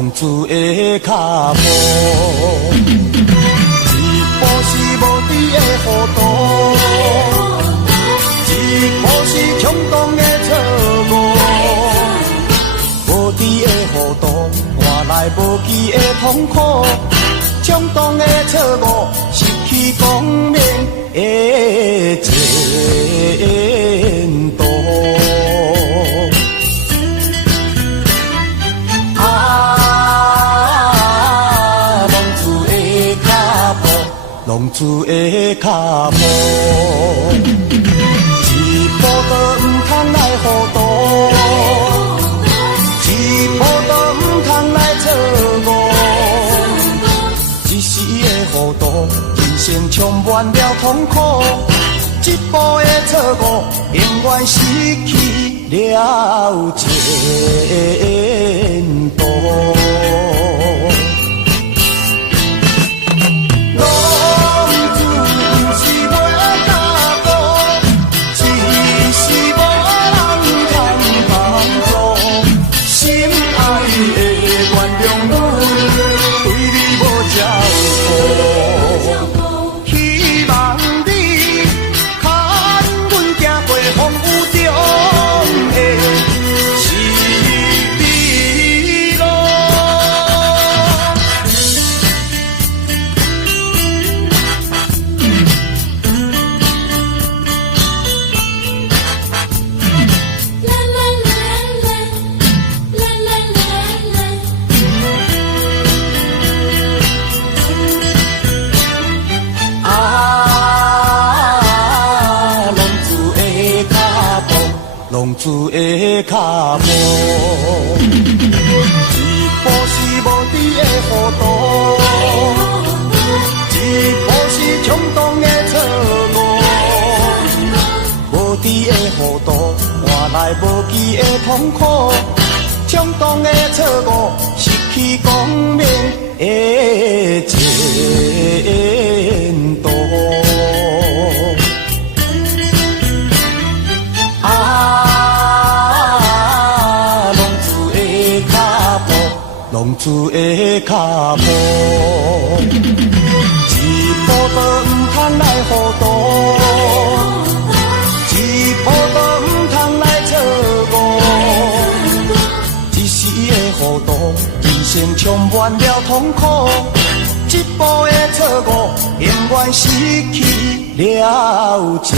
浪子的脚步，一步是无知的糊涂，一步是冲动的错误，无知的糊涂换来无期的痛苦，冲动的错误失去光明的前途。浪子的脚步，一步都唔通来糊涂，一步都唔通来错误，一时的糊涂，人生充满了痛苦，一步的错误，永远失去了前途。浪子的脚步，一步是无知的糊涂，一步是冲动的错误，无知的糊涂换来无期的痛苦，冲动的错误失去光明的前途。浪子的脚步，一步都唔通来糊涂，一步都唔通来错误，一时的糊涂，人生充满了痛苦，一步的错误，永远失去了前